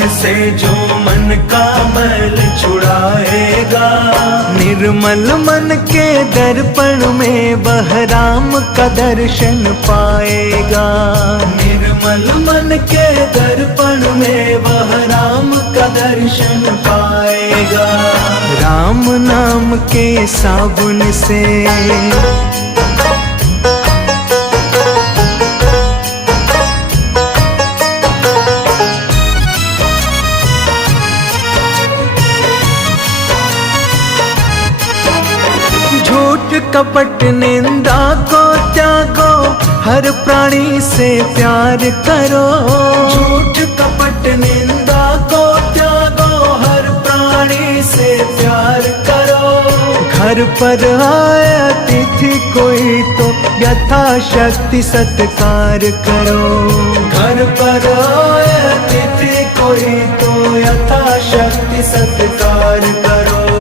साबुन से जो मन का मैल छुड़ाएगा। निर्मल मन के दर्पण में वह राम का दर्शन पाएगा। निर्मल मन के दर्पण में वह राम का दर्शन पाएगा। राम नाम के साबुन से झूठ कपट निंदा को त्यागो, हर प्राणी से प्यार करो। झूठ कपट निंदा को त्यागो, हर प्राणी से प्यार करो। घर पर आए अतिथि कोई तो यथाशक्ति सत्कार करो। घर पर आए अतिथि कोई तो यथाशक्ति सत्कार करो।